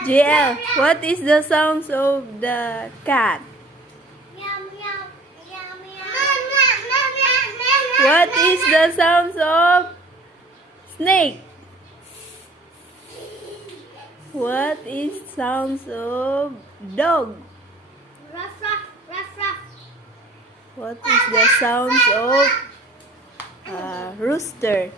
JL, what is the sounds of the cat? What is the sounds of snake? What is sounds of dog? What is the sounds of rooster?